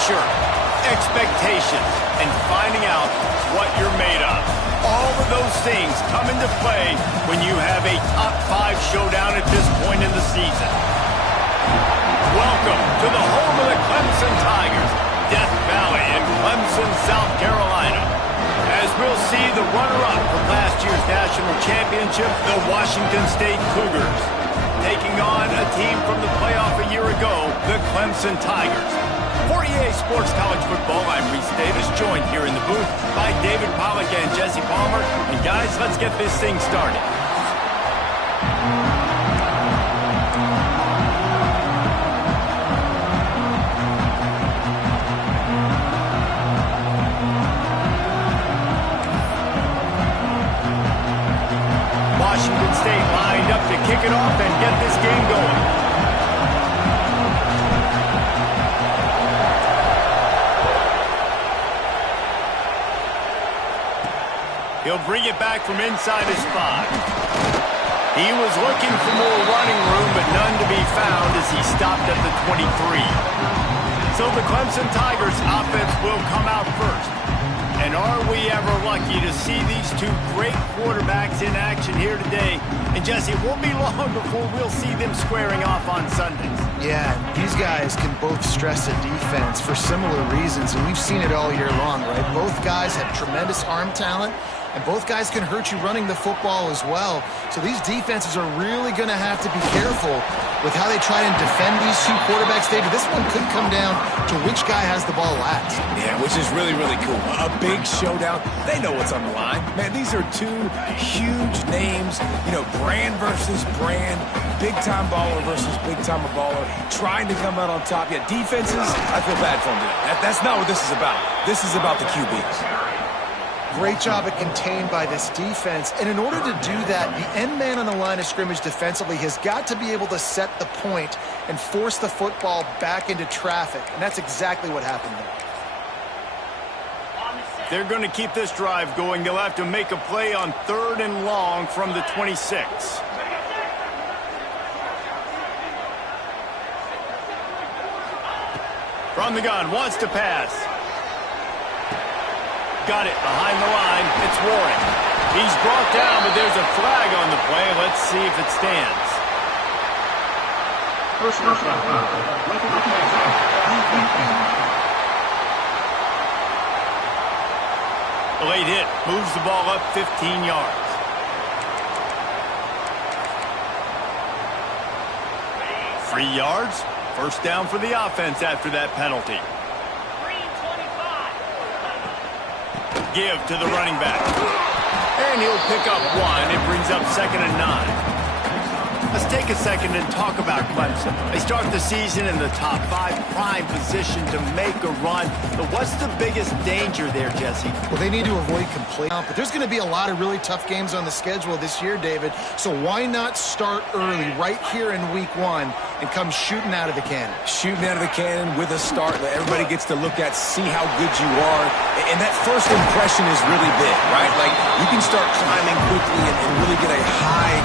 Pressure, expectations, and finding out what you're made of. All of those things come into play when you have a top 5 showdown at this point in the season. Welcome to the home of the Clemson Tigers, Death Valley in Clemson, South Carolina. As we'll see the runner-up from last year's national championship, the Washington State Cougars, taking on a team from the playoff a year ago, the Clemson Tigers. For EA Sports College Football, I'm Reese Davis, joined here in the booth by David Pollack and Jesse Palmer. And guys, let's get this thing started. Washington State lined up to kick it off and get this game going. He'll bring it back from inside his 5. He was looking for more running room, but none to be found as he stopped at the 23. So the Clemson Tigers offense will come out first. And are we ever lucky to see these two great quarterbacks in action here today? And Jesse, it won't be long before we'll see them squaring off on Sundays. Yeah, these guys can both stress a defense for similar reasons, and we've seen it all year long, right? Both guys have tremendous arm talent, and both guys can hurt you running the football as well. So these defenses are really going to have to be careful with how they try and defend these two quarterbacks, David. This one could come down to which guy has the ball last. Yeah, which is really, really cool. A big showdown. They know what's on the line. Man, these are two huge names. You know, brand versus brand. Big-time baller versus big-time baller. Trying to come out on top. Yeah, defenses, I feel bad for them today. That's not what this is about. This is about the QBs. Great job at contained by this defense. And in order to do that, the end man on the line of scrimmage defensively has got to be able to set the point and force the football back into traffic. And that's exactly what happened there. They're going to keep this drive going. They'll have to make a play on 3rd and long from the 26. From the gun, wants to pass. Got it behind the line. It's Warren. He's brought down, but there's a flag on the play. Let's see if it stands. A late hit moves the ball up 15 yards. Three yards. First down for the offense after that penalty. Give to the running back. And he'll pick up 1. It brings up 2nd and 9. Let's take a second and talk about Clemson. They start the season in the top 5, prime position to make a run. But what's the biggest danger there, Jesse? Well, they need to avoid complete. But there's going to be a lot of really tough games on the schedule this year, David. So why not start early right here in week 1 and come shooting out of the cannon? Shooting out of the cannon with a start that everybody gets to look at, see how good you are. And that first impression is really big, right? Like, you can start climbing quickly and really get a high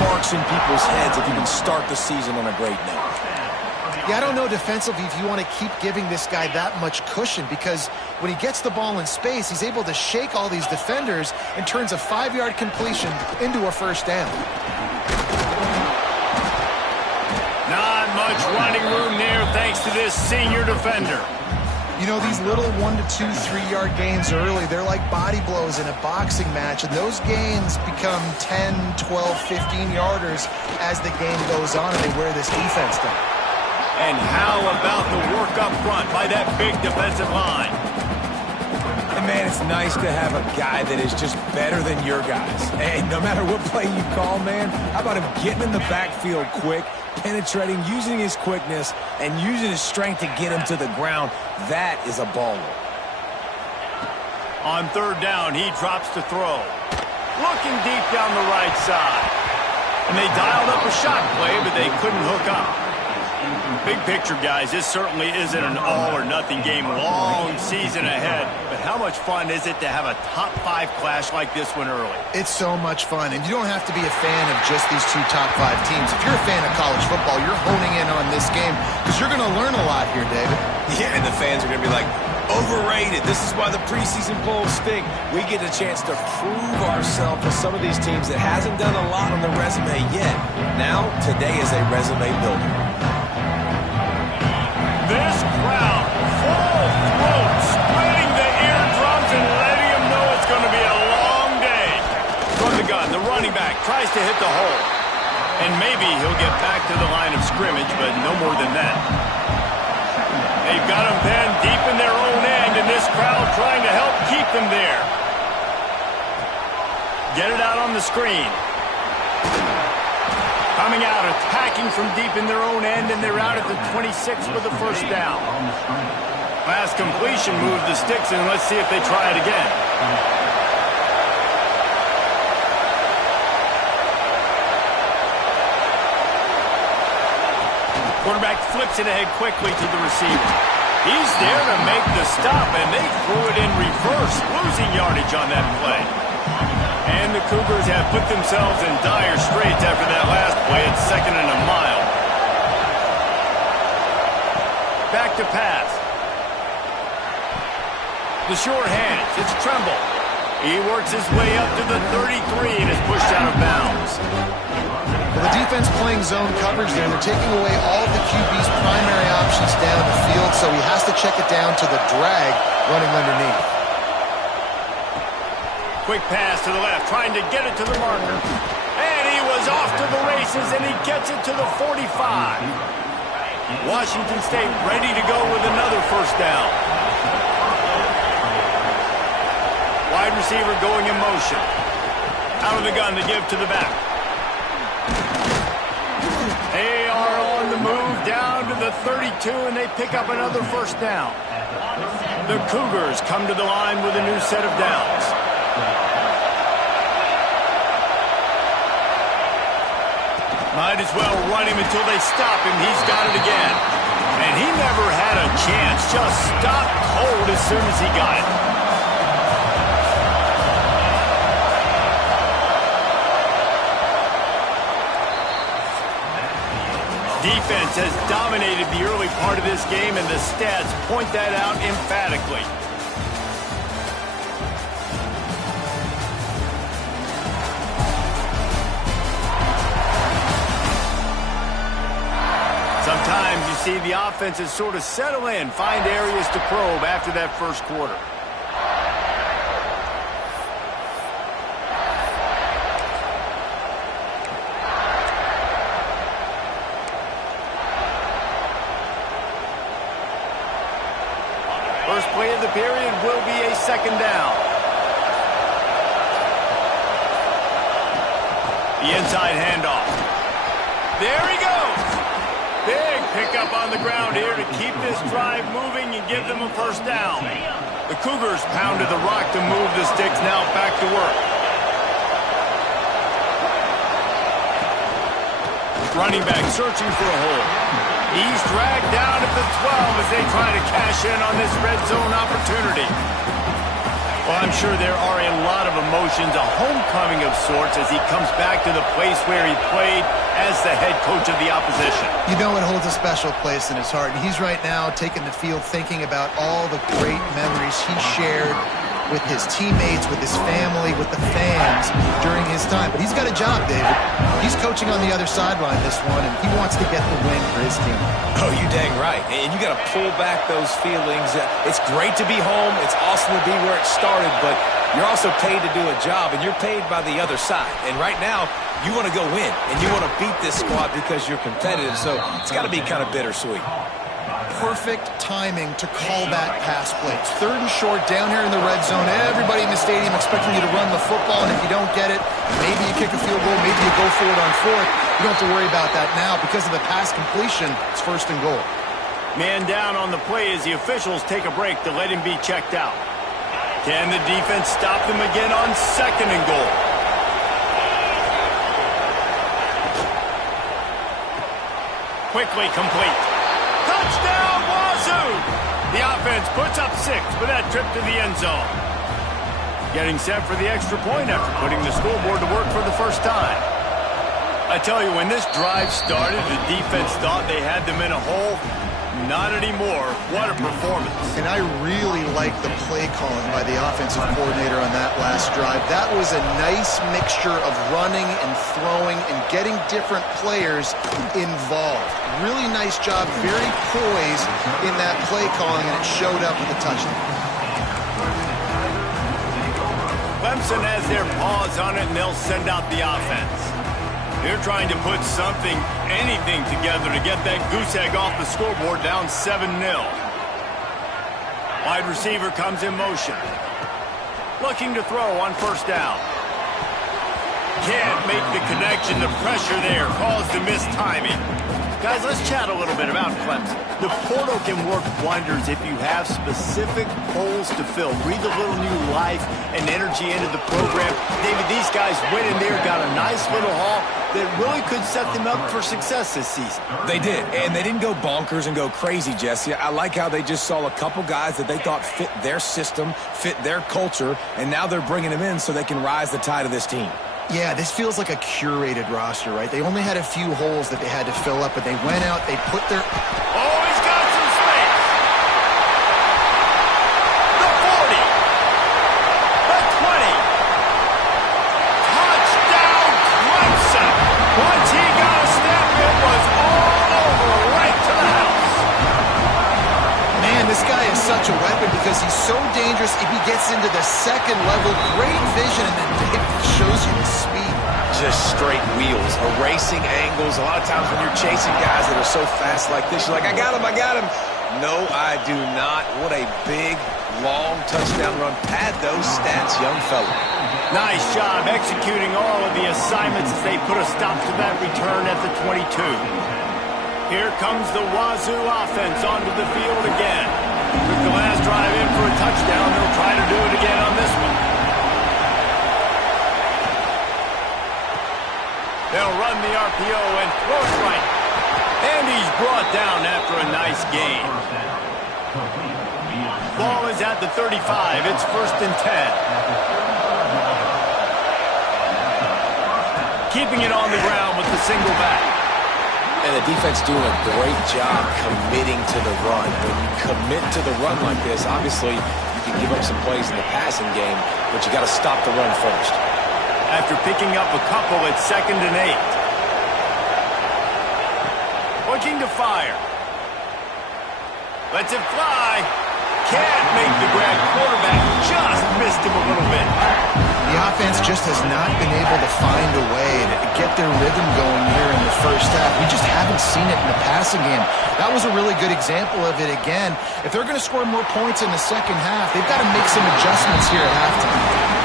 marks in people's heads if you can start the season on a great note. Yeah, I don't know defensively if you want to keep giving this guy that much cushion, because when he gets the ball in space, he's able to shake all these defenders and turns a 5-yard completion into a first down. Not much running room there thanks to this senior defender. You know, these little 1 to 2, 3-yard gains early, they're like body blows in a boxing match, and those gains become 10, 12, 15-yarders as the game goes on and they wear this defense down. And how about the work up front by that big defensive line? And man, it's nice to have a guy that is just better than your guys. And no matter what play you call, man, how about him getting in the backfield quick, penetrating, using his quickness, and using his strength to get him to the ground? That is a baller. On 3rd down, he drops to throw. Looking deep down the right side. And they dialed up a shot play, but they couldn't hook up. Big picture, guys, this certainly isn't an all-or-nothing game. Long season ahead. But how much fun is it to have a top-5 clash like this one early? It's so much fun, and you don't have to be a fan of just these two top-5 teams. If you're a fan of college football, you're honing in on this game because you're going to learn a lot here, David. Yeah, and the fans are going to be like, overrated. This is why the preseason polls stink. We get a chance to prove ourselves with some of these teams that hasn't done a lot on the resume yet. Now, today is a resume builder. This crowd, full throat, spreading the eardrums and letting them know it's going to be a long day. From the gun, the running back tries to hit the hole. And maybe he'll get back to the line of scrimmage, but no more than that. They've got him then deep in their own end, and this crowd trying to help keep them there. Get it out on the screen. Coming out, attacking from deep in their own end, and they're out at the 26 with the first down. Last completion moved the sticks, and let's see if they try it again. Quarterback flips it ahead quickly to the receiver. He's there to make the stop, and they threw it in reverse, losing yardage on that play. And the Cougars have put themselves in dire straits after that last play at 2nd and a mile. Back to pass. The short hands. It's Tremble. He works his way up to the 33 and is pushed out of bounds. Well, the defense playing zone coverage there. They're taking away all of the QB's primary options down the field, so he has to check it down to the drag running underneath. Quick pass to the left, trying to get it to the marker. And he was off to the races, and he gets it to the 45. Washington State ready to go with another first down. Wide receiver going in motion. Out of the gun to give to the back. They are on the move down to the 32, and they pick up another first down. The Cougars come to the line with a new set of downs. Might as well run him until they stop him. He's got it again. And he never had a chance. Just stopped cold as soon as he got it. Defense has dominated the early part of this game, and the stats point that out emphatically. Sometimes you see the offenses sort of settle in, find areas to probe after that first quarter. First play of the period will be a second down. The inside handoff. There he goes. Big pickup on the ground here to keep this drive moving and give them a first down. The Cougars pounded the rock to move the sticks, now back to work. Running back searching for a hole. He's dragged down at the 12 as they try to cash in on this red zone opportunity. Well, I'm sure there are a lot of emotions, a homecoming of sorts as he comes back to the place where he played as the head coach of the opposition. You know it holds a special place in his heart. And he's right now taking the field thinking about all the great memories he shared with his teammates, with his family, with the fans during his time. But he's got a job, David. He's coaching on the other sideline this one, and he wants to get the win for his team. Oh, you dang right. And you got to pull back those feelings. It's great to be home. It's awesome to be where it started, but you're also paid to do a job, and you're paid by the other side. And right now, you want to go win, and you want to beat this squad because you're competitive, so it's got to be kind of bittersweet. Perfect timing to call that pass play. It's 3rd and short down here in the red zone. Everybody in the stadium expecting you to run the football, and if you don't get it, maybe you kick a field goal, maybe you go for it on 4th. You don't have to worry about that now. Because of the pass completion, it's 1st and goal. Man down on the play as the officials take a break to let him be checked out. Can the defense stop them again on 2nd and goal? Quickly complete. The offense puts up 6 with that trip to the end zone. Getting set for the extra point after putting the scoreboard to work for the first time. I tell you, when this drive started, the defense thought they had them in a hole. Not anymore. What a performance. And I really like the play calling by the offensive coordinator on that last drive. That was a nice mixture of running and throwing and getting different players involved. Really nice job, very poised in that play calling, and it showed up with a touchdown. Clemson has their paws on it, and they'll send out the offense. They're trying to put something, anything together to get that goose egg off the scoreboard, down 7-0. Wide receiver comes in motion. Looking to throw on first down. Can't make the connection. The pressure there caused the missed timing. Guys, let's chat a little bit about Clemson. The portal can work wonders if you have specific holes to fill. Breathe a little new life and energy into the program. David, these guys went in there, got a nice little haul that really could set them up for success this season. They did, and they didn't go bonkers and go crazy, Jesse. I like how they just saw a couple guys that they thought fit their system, fit their culture, and now they're bringing them in so they can rise the tide of this team. Yeah, this feels like a curated roster, right? They only had a few holes that they had to fill up, but they went out, they put their... Oh, he's got some space! The 40! The 20! Touchdown, Clemson! Once he got a step, it was all over, right to the house. Man, this guy is such a weapon because he's so dangerous if he gets into the second level. Great vision, and then Dave shows you the speed. Just straight wheels, erasing angles. A lot of times when you're chasing guys that are so fast like this, you're like, I got him, I got him. No, I do not. What a big, long touchdown run. Pad those stats, young fella. Nice job executing all of the assignments as they put a stop to that return at the 22. Here comes the Wazoo offense onto the field again. Took the last drive in for a touchdown. They'll try to do it again on this one. They'll run the RPO and throw it right. And he's brought down after a nice gain. Ball is at the 35. It's 1st and 10. Keeping it on the ground with the single back. And the defense doing a great job committing to the run. When you commit to the run like this, obviously you can give up some plays in the passing game, but you got to stop the run first. After picking up a couple, it's 2nd and 8. Looking to fire. Lets it fly. Can't make the grab. Quarterback just missed him a little bit. The offense just has not been able to find a way to get their rhythm going here in the first half. We just haven't seen it in the passing game. That was a really good example of it again. If they're going to score more points in the second half, they've got to make some adjustments here at halftime.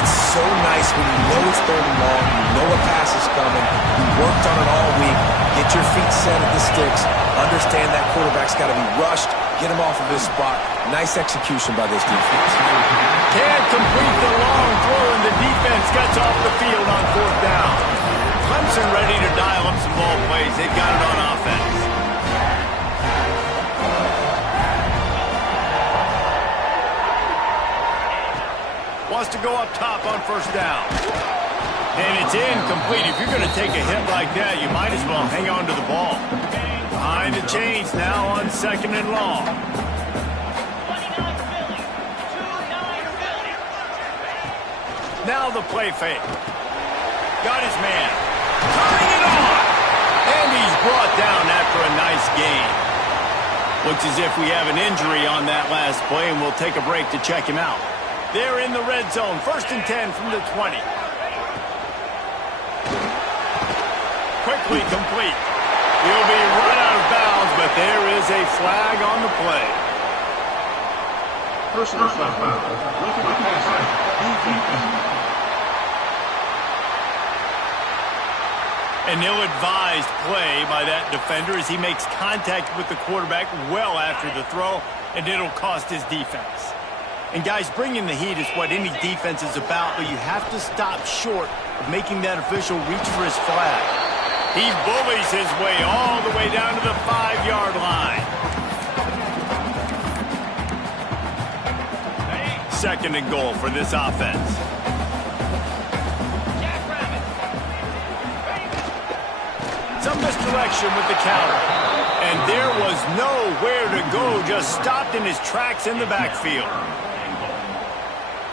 It's so nice when you know it's 3rd and long, you know a pass is coming, you worked on it all week, get your feet set at the sticks, understand that quarterback's got to be rushed, get him off of his spot. Nice execution by this defense. Can't complete the long throw, and the defense gets off the field on 4th down. Clemson ready to dial up some ball plays. They've got it on offense. Wants to go up top on 1st down. And it's incomplete. If you're going to take a hit like that, you might as well hang on to the ball. Behind the chains now on 2nd and long. Now the play fake. Got his man. Turning it on. And he's brought down after a nice gain. Looks as if we have an injury on that last play, and we'll take a break to check him out. They're in the red zone. 1st and 10 from the 20. Quickly complete. He'll be run out of bounds, but there is a flag on the play. Personal foul. An ill-advised play by that defender as he makes contact with the quarterback well after the throw, and it'll cost his defense. And guys, bringing the heat is what any defense is about, but you have to stop short of making that official reach for his flag. He bullies his way all the way down to the 5-yard line. 2nd and goal for this offense. Some misdirection with the counter. And there was nowhere to go, just stopped in his tracks in the backfield.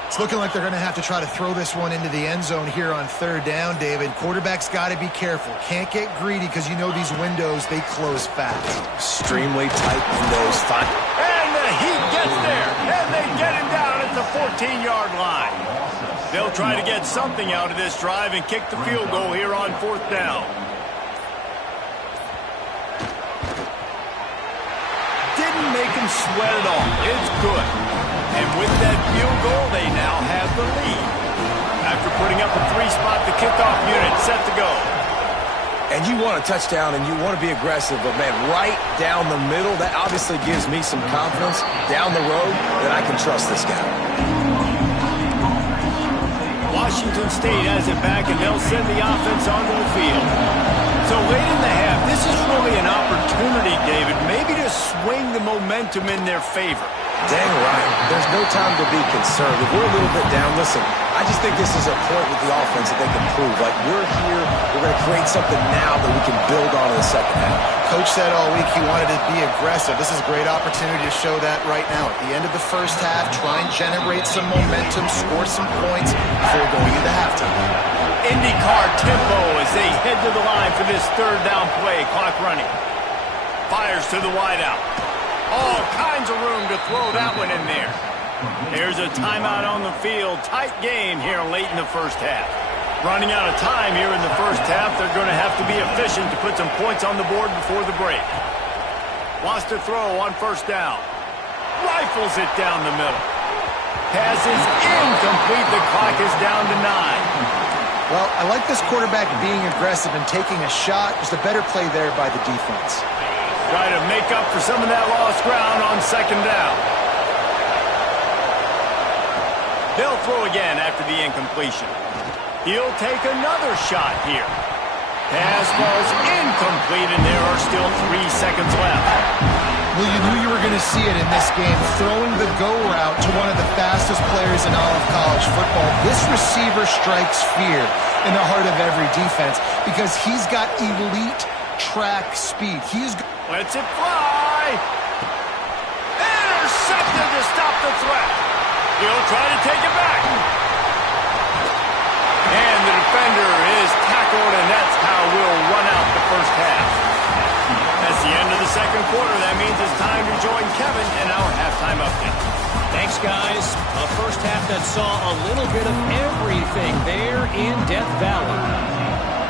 It's looking like they're going to have to try to throw this one into the end zone here on 3rd down, David. Quarterback's got to be careful. Can't get greedy because you know these windows, they close fast. Extremely tight windows. And the Heat gets there, and they get him down at the 14-yard line. They'll try to get something out of this drive and kick the field goal here on 4th down. Didn't make him sweat at all. It's good. And with that field goal, they now have the lead. After putting up a 3-spot, the kickoff unit set to go. And you want a touchdown and you want to be aggressive, but man, right down the middle, that obviously gives me some confidence down the road that I can trust this guy. Washington State has it back, and they'll send the offense onto the field. So late in the half, this is really an opportunity, David, maybe to swing the momentum in their favor. Dang right. There's no time to be concerned. If we're a little bit down, listen, I just think this is a point with the offense that they can prove. Like, we're here, we're going to create something now that we can build on in the 2nd half. Coach said all week he wanted to be aggressive. This is a great opportunity to show that right now. At the end of the 1st half, try and generate some momentum, score some points before going into halftime. IndyCar tempo as they head to the line for this 3rd down play. Clock running. Fires to the wideout. All kinds of room to throw that one in there. Here's a timeout on the field. Tight game here late in the 1st half. Running out of time here in the 1st half. They're going to have to be efficient to put some points on the board before the break. Wants to throw on 1st down. Rifles it down the middle. Pass is incomplete. The clock is down to 9. Well, I like this quarterback being aggressive and taking a shot. Just a better play there by the defense. Try to make up for some of that lost ground on 2nd down. They'll throw again after the incompletion. He'll take another shot here. Pass falls incomplete, and there are still 3 seconds left. Well, you knew you were going to see it in this game, throwing the go route to one of the fastest players in all of college football. This receiver strikes fear in the heart of every defense because he's got elite track speed. Lets it fly. Intercepted to stop the threat. He'll try to take it back. And the defender is tackled, and that's how we'll run out the 1st half. That's the end of the 2nd quarter. That means it's time to join Kevin in our halftime update. Thanks, guys. A 1st half that saw a little bit of everything there in Death Valley.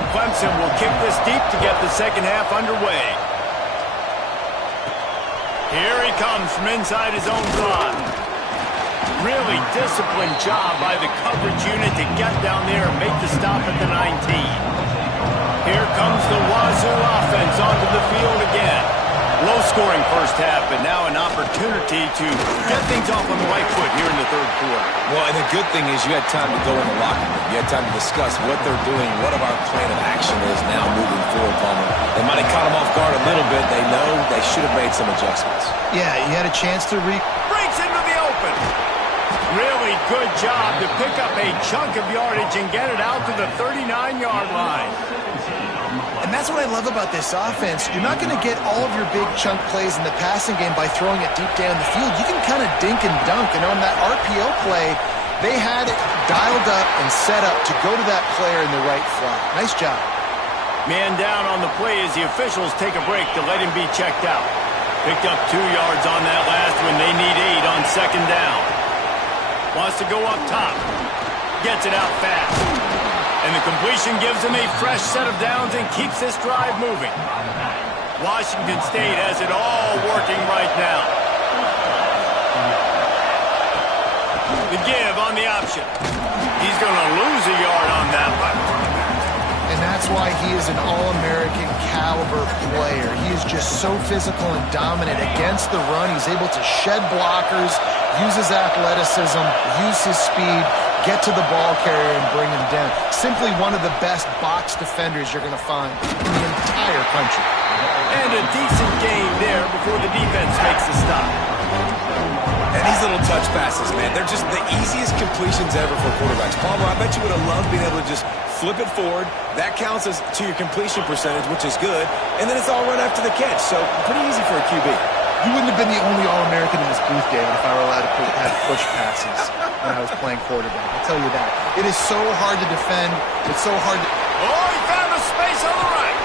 Clemson will kick this deep to get the 2nd half underway. Here he comes from inside his own 5. Really disciplined job by the coverage unit to get down there and make the stop at the 19. Here comes the Wazoo offense onto the field again. Low-scoring 1st half, but now an opportunity to get things off on the right foot here in the 3rd quarter. Well, and the good thing is you had time to go in the locker room. You had time to discuss what they're doing, what our plan of action is now moving forward, Palmer. They might have caught them off guard a little bit. They know they should have made some adjustments. Yeah, you had a chance to breaks into the open. Really good job to pick up a chunk of yardage and get it out to the 39-yard line. And that's what I love about this offense. You're not going to get all of your big chunk plays in the passing game by throwing it deep down the field. You can kind of dink and dunk. And on that RPO play, they had it dialed up and set up to go to that player in the right flat. Nice job. Man down on the play as the officials take a break to let him be checked out. Picked up 2 yards on that last one. They need 8 on 2nd down. Wants to go up top. Gets it out fast. And the completion gives him a fresh set of downs and keeps this drive moving. Washington State has it all working right now. The give on the option. He's going to lose a yard on that one. And that's why he is an All-American caliber player. He is just so physical and dominant against the run. He's able to shed blockers, use his athleticism, use his speed, get to the ball carrier and bring him down. Simply one of the best box defenders you're going to find in the entire country. And a decent gain there before the defense makes the stop. And these little touch passes, man, they're just the easiest completions ever for quarterbacks. Palmer, I bet you would have loved being able to just flip it forward. That counts as to your completion percentage, which is good. And then it's all run after the catch. So pretty easy for a QB. You wouldn't have been the only All-American in this booth, David, if I were allowed to have push passes when I was playing quarterback. I'll tell you that. It is so hard to defend. It's so hard to... Oh, he found a space on the right.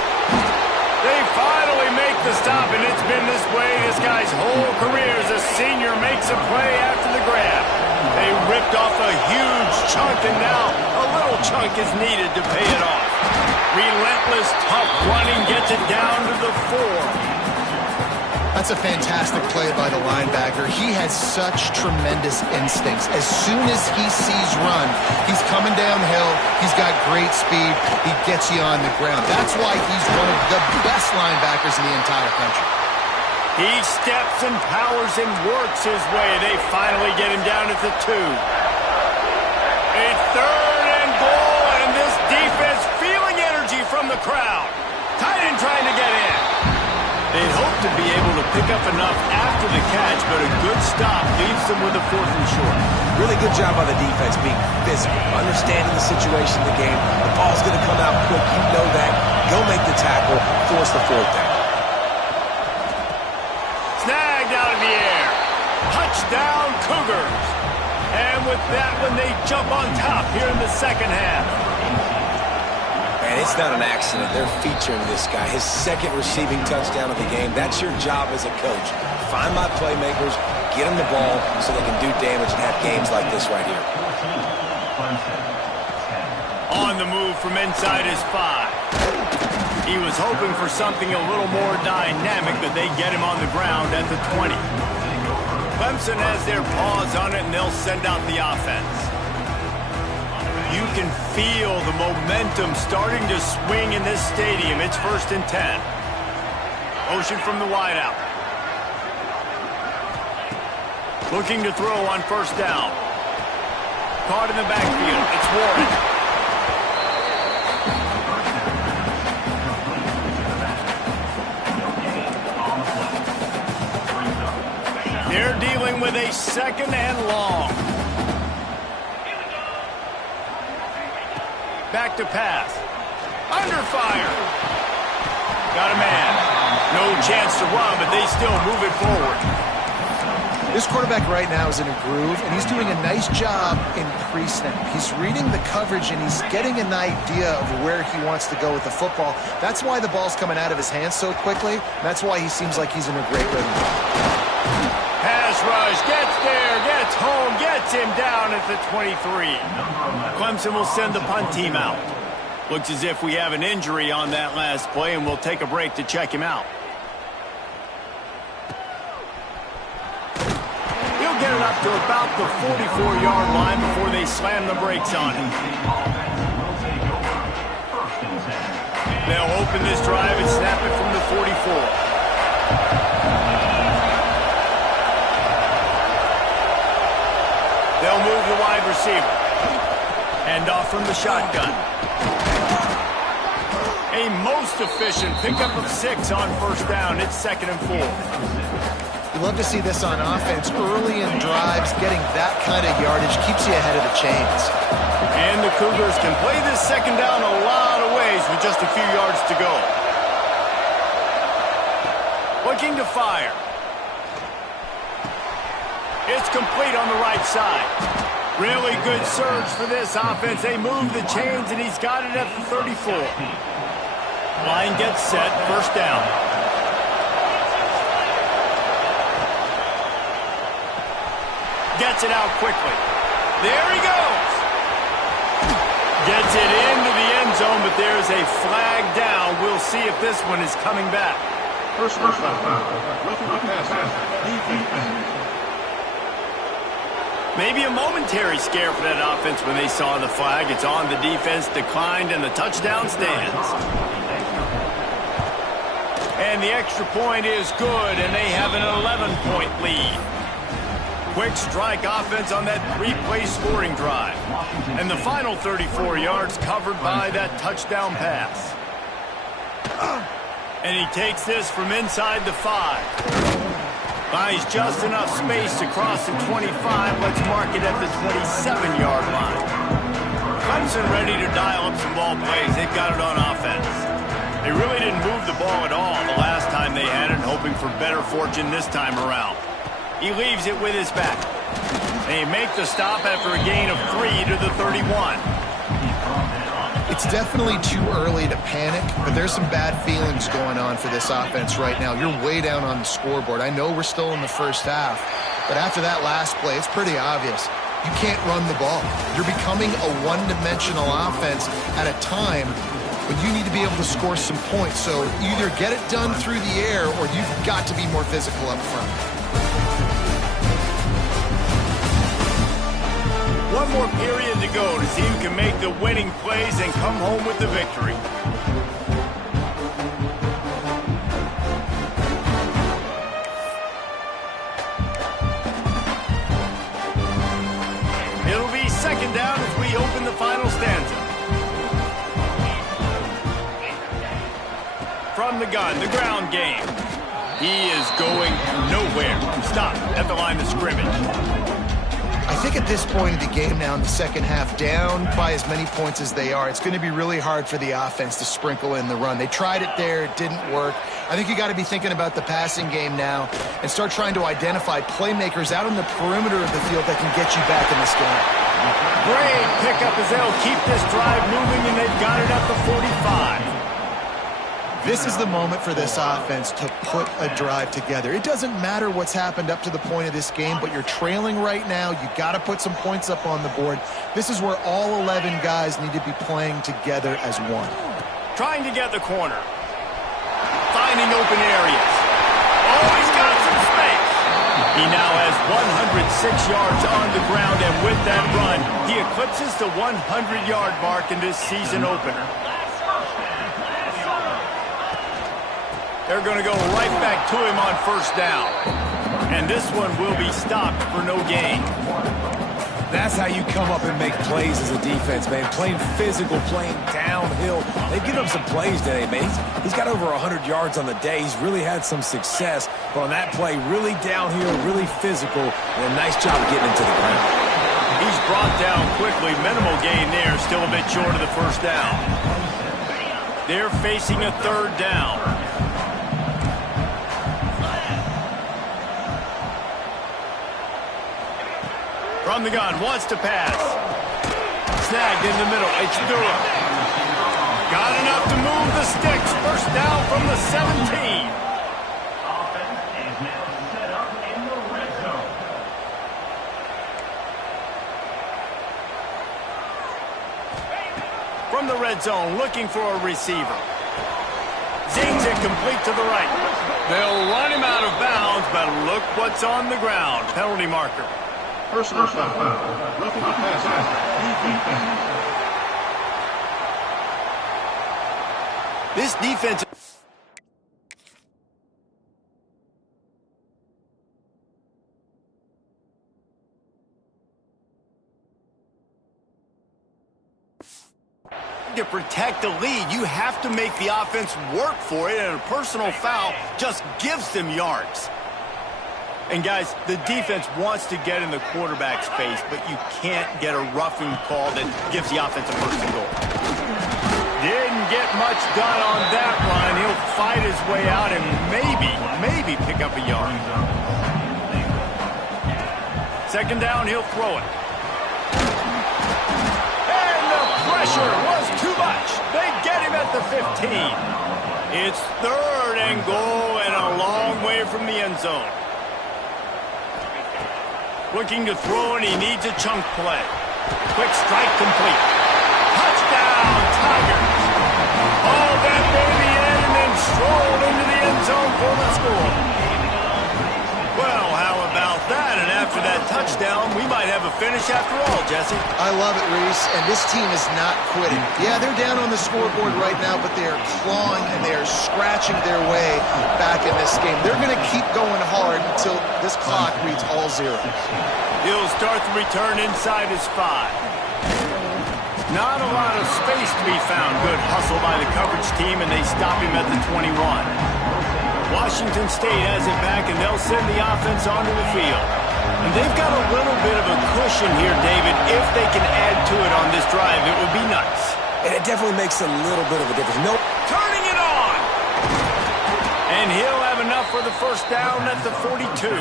They finally make the stop, and it's been this way this guy's whole career as a senior makes a play after the grab. They ripped off a huge chunk, and now a little chunk is needed to pay it off. Relentless, tough running gets it down to the 4. That's a fantastic play by the linebacker. He has such tremendous instincts. As soon as he sees run, he's coming downhill. He's got great speed. He gets you on the ground. That's why he's one of the best linebackers in the entire country. He steps and powers and works his way. They finally get him down at the 2. A 3rd and goal, and this defense feeling energy from the crowd. Tight end trying to get in. They'd hope to be able to pick up enough after the catch, but a good stop leaves them with a 4th and short. Really good job by the defense being physical, understanding the situation of the game. The ball's going to come out quick. You know that. Go make the tackle, force the 4th down. Snagged out of the air. Touchdown, Cougars. And with that one, they jump on top here in the second half. And it's not an accident. They're featuring this guy. His 2nd receiving touchdown of the game. That's your job as a coach. Find my playmakers, get them the ball so they can do damage and have games like this right here. On the move from inside his 5. He was hoping for something a little more dynamic, but they get him on the ground at the 20. Clemson has their paws on it, and they'll send out the offense. You can feel the momentum starting to swing in this stadium. It's 1st and 10. Motion from the wideout. Looking to throw on 1st down. Caught in the backfield. It's Warren. They're dealing with a 2nd and long. Back to pass. Under fire. Got a man. No chance to run, but they still move it forward. This quarterback right now is in a groove, and he's doing a nice job in pre-snap. He's reading the coverage, and he's getting an idea of where he wants to go with the football. That's why the ball's coming out of his hands so quickly. That's why he seems like he's in a great rhythm. Pass rush, gets there, gets home, gets him down at the 23. Clemson will send the punt team out. Looks as if we have an injury on that last play, and we'll take a break to check him out. He'll get it up to about the 44-yard line before they slam the brakes on him. They'll open this drive and snap it from the 44. They'll move the wide receiver. Hand off from the shotgun. A most efficient pickup of 6 on 1st down. It's 2nd and 4. You love to see this on offense. Early in drives, getting that kind of yardage keeps you ahead of the chains. And the Cougars can play this 2nd down a lot of ways with just a few yards to go. Looking to fire. It's complete on the right side. Really good surge for this offense. They move the chains, and he's got it at the 34. Line gets set, 1st down. Gets it out quickly. There he goes. Gets it into the end zone, but there's a flag down. We'll see if this one is coming back. First down. Maybe a momentary scare for that offense when they saw the flag. It's on, the defense declined, and the touchdown stands. And the extra point is good, and they have an 11-point lead. Quick strike offense on that 3-play scoring drive. And the final 34 yards covered by that touchdown pass. And he takes this from inside the 5. Finds just enough space to cross the 25. Let's mark it at the 27-yard line. Clemson ready to dial up some ball plays. They've got it on offense. They really didn't move the ball at all the last time they had it, hoping for better fortune this time around. He leaves it with his back. They make the stop after a gain of 3 to the 31. It's definitely too early to panic, but there's some bad feelings going on for this offense right now. You're way down on the scoreboard. I know we're still in the first half, but after that last play, it's pretty obvious. You can't run the ball. You're becoming a one-dimensional offense at a time when you need to be able to score some points. So either get it done through the air or you've got to be more physical up front. One more period to go to see who can make the winning plays and come home with the victory. It'll be second down as we open the final stanza. From the gun, the ground game. He is going nowhere. Stop at the line of scrimmage. I think at this point of the game now in the second half, down by as many points as they are, it's going to be really hard for the offense to sprinkle in the run. They tried it there. It didn't work. I think you got to be thinking about the passing game now and start trying to identify playmakers out on the perimeter of the field that can get you back in this game. Great pickup as they'll keep this drive moving, and they've got it at the 45. This is the moment for this offense to put a drive together. It doesn't matter what's happened up to the point of this game, but you're trailing right now. You've got to put some points up on the board. This is where all 11 guys need to be playing together as one. Trying to get the corner. Finding open areas. Oh, he's got some space. He now has 106 yards on the ground, and with that run, he eclipses the 100-yard mark in this season opener. They're going to go right back to him on first down. And this one will be stopped for no gain. That's how you come up and make plays as a defense, man. Playing physical, playing downhill. They've given him some plays today, man. He's got over 100 yards on the day. He's really had some success. But on that play, really downhill, really physical, and a nice job getting him to the ground. He's brought down quickly. Minimal gain there. Still a bit short of the first down. They're facing a third down. From the gun, wants to pass. Snagged in the middle, it's Durham. Got enough to move the sticks. First down from the 17. Offense is now set up in the red zone. From the red zone, looking for a receiver. Zings it complete to the right. They'll run him out of bounds, but look what's on the ground. Penalty marker. Personal foul. Roughing the passer. This defense. To protect the lead, you have to make the offense work for it, and a personal foul just gives them yards. And guys, the defense wants to get in the quarterback space, but you can't get a roughing call that gives the offense a first and goal. Didn't get much done on that run. He'll fight his way out and maybe pick up a yard. Second down, he'll throw it. And the pressure was too much. They get him at the 15. It's third and goal and a long way from the end zone. Looking to throw, and he needs a chunk play. Quick strike complete. Touchdown, Tigers. Hauled that baby in and then strolled into the end zone for the score. Well, how about that? And after that touchdown, we might have a finish after all, Jesse. I love it, Reese, and this team is not quitting. Yeah, they're down on the scoreboard right now, but they are clawing and they are scratching their way back in this game. They're going to keep going hard until this clock reads all zero. He'll start the return inside his 5. Not a lot of space to be found. Good hustle by the coverage team, and they stop him at the 21. Washington State has it back, and they'll send the offense onto the field. And they've got a little bit of a cushion here, David. If they can add to it on this drive, it would be nice. And it definitely makes a little bit of a difference. Nope. Turning it on! And he'll have enough for the first down at the 42.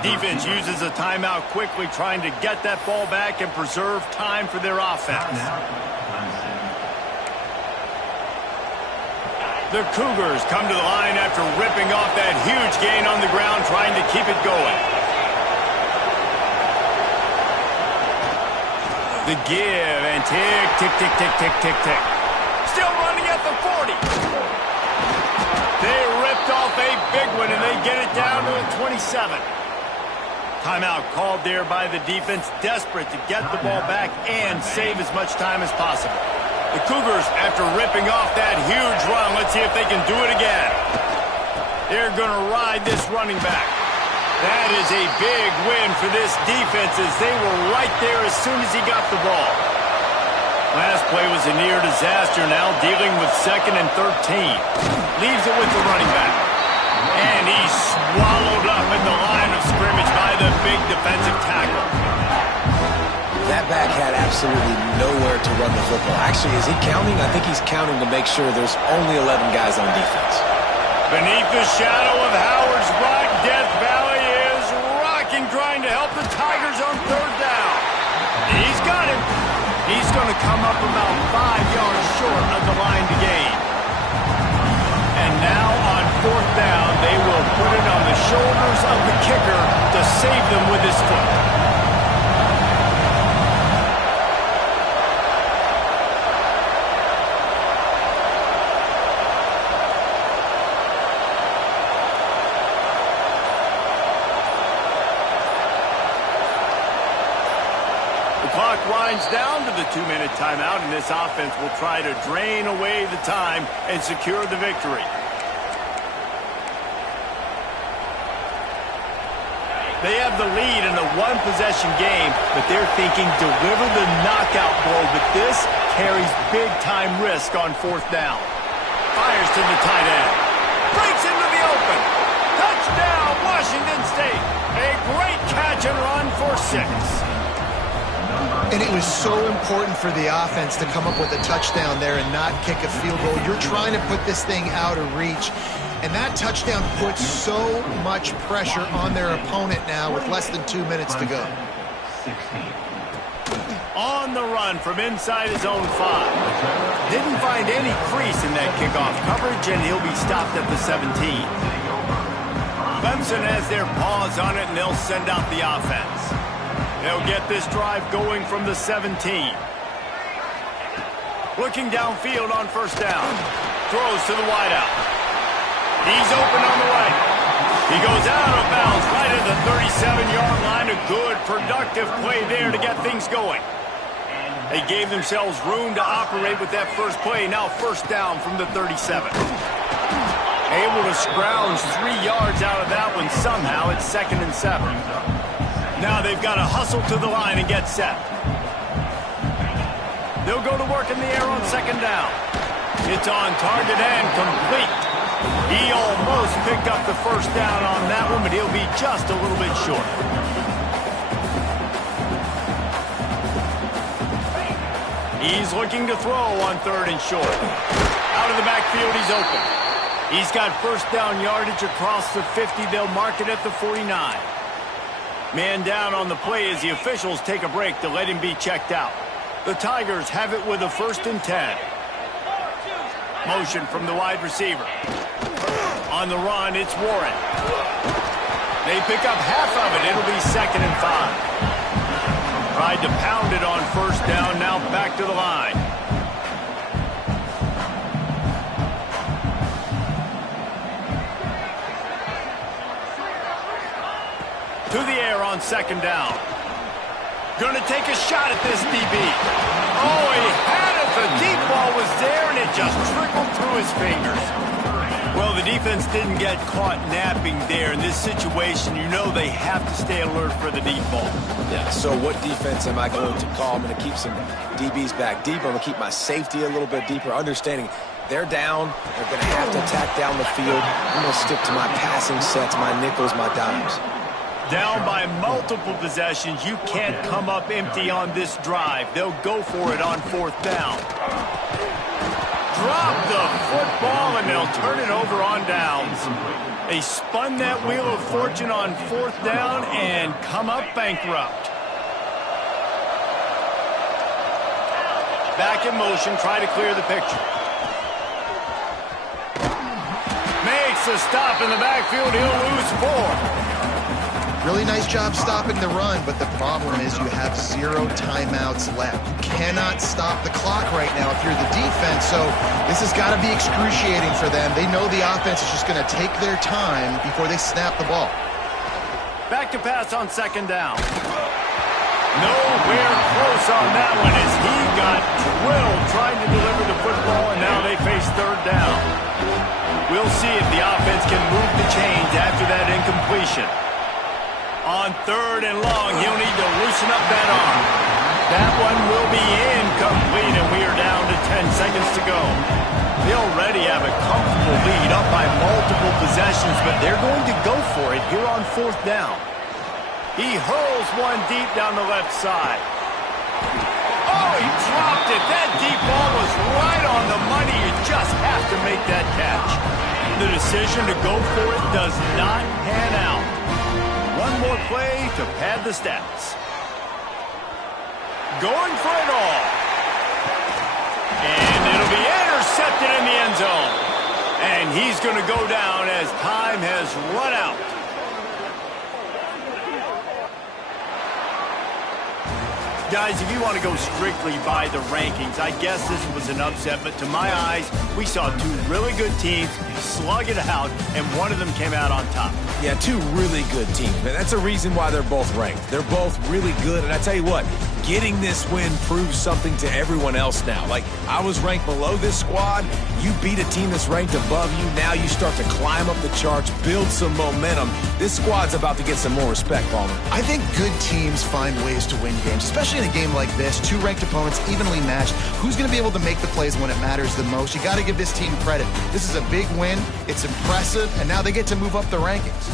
Defense uses a timeout quickly, trying to get that ball back and preserve time for their offense. The Cougars come to the line after ripping off that huge gain on the ground, trying to keep it going. The give and tick, tick, tick, tick, tick, tick, tick. Still running at the 40. They ripped off a big one, and they get it down to the 27. Timeout called there by the defense, desperate to get the ball back and save as much time as possible. The Cougars, after ripping off that huge run, let's see if they can do it again. They're going to ride this running back. That is a big win for this defense, as they were right there as soon as he got the ball. Last play was a near disaster, now dealing with 2nd and 13. Leaves it with the running back. And he's swallowed up in the line of scrimmage by the big defensive tackle. That back had absolutely nowhere to run the football. Actually, is he counting? I think he's counting to make sure there's only 11 guys on defense. Beneath the shadow of Howard's Rock, Death Valley is rocking, trying to help the Tigers on 3rd down. He's got it. He's going to come up about 5 yards short of the line to gain. And now on 4th down, they will put it on the shoulders of the kicker to save them with his foot. The clock winds down to the 2-minute timeout, and this offense will try to drain away the time and secure the victory. They have the lead in a one-possession game, but they're thinking deliver the knockout blow, but this carries big-time risk on 4th down. Fires to the tight end. Breaks into the open. Touchdown, Washington State. A great catch and run for 6. And it was so important for the offense to come up with a touchdown there and not kick a field goal. You're trying to put this thing out of reach. And that touchdown puts so much pressure on their opponent now with less than 2 minutes to go. On the run from inside his own 5. Didn't find any crease in that kickoff coverage, and he'll be stopped at the 17. Clemson has their paws on it, and they'll send out the offense. They'll get this drive going from the 17. Looking downfield on 1st down. Throws to the wideout. He's open on the right. He goes out of bounds right at the 37-yard line. A good, productive play there to get things going. They gave themselves room to operate with that first play. Now 1st down from the 37. Able to scrounge 3 yards out of that one somehow. It's 2nd and 7. Now they've got to hustle to the line and get set. They'll go to work in the air on 2nd down. It's on target and complete. He almost picked up the 1st down on that one, but he'll be just a little bit short. He's looking to throw on 3rd and short. Out of the backfield, he's open. He's got 1st down yardage across the 50. They'll mark it at the 49. Man down on the play as the officials take a break to let him be checked out. The Tigers have it with a 1st and 10. Motion from the wide receiver. On the run, it's Warren. They pick up half of it. It'll be 2nd and 5. Tried to pound it on 1st down, now back to the line. To the air on 2nd down. Going to take a shot at this DB. Oh, he had it. The deep ball was there, and it just trickled through his fingers. Well, the defense didn't get caught napping there. In this situation, you know they have to stay alert for the deep ball. Yeah, so what defense am I going to call? I'm going to keep some DBs back deeper. I'm going to keep my safety a little bit deeper, understanding they're down. They're going to have to attack down the field. I'm going to stick to my passing sets, my nickels, my dimes. Down by multiple possessions, you can't come up empty on this drive. They'll go for it on 4th down. Drop the football, and they'll turn it over on downs. They spun that wheel of fortune on 4th down and come up bankrupt. Back in motion, try to clear the picture. Makes a stop in the backfield. He'll lose 4. Really nice job stopping the run, but the problem is you have 0 timeouts left. You cannot stop the clock right now if you're the defense, so this has got to be excruciating for them. They know the offense is just going to take their time before they snap the ball. Back to pass on 2nd down. Nowhere close on that one as he got drilled trying to deliver the football, and now they face 3rd down. We'll see if the offense can move the chains after that incompletion. On 3rd and long, he'll need to loosen up that arm. That one will be incomplete, and we are down to 10 seconds to go. They already have a comfortable lead up by multiple possessions, but they're going to go for it here on 4th down. He hurls one deep down the left side. Oh, he dropped it. That deep ball was right on the money. You just have to make that catch. The decision to go for it does not pan out. One more play to pad the stats. Going for it all. And it'll be intercepted in the end zone. And he's going to go down as time has run out. Guys, if you want to go strictly by the rankings, I guess this was an upset, but to my eyes, we saw 2 really good teams slug it out, and one of them came out on top. Yeah, 2 really good teams, man. That's a reason why they're both ranked. They're both really good, and I tell you what, getting this win proves something to everyone else now. Like, I was ranked below this squad. You beat a team that's ranked above you. Now you start to climb up the charts, build some momentum. This squad's about to get some more respect, Palmer. I think good teams find ways to win games, especially in a game like this. 2 ranked opponents, evenly matched. Who's going to be able to make the plays when it matters the most? You got to give this team credit. This is a big win. It's impressive, and now they get to move up the rankings.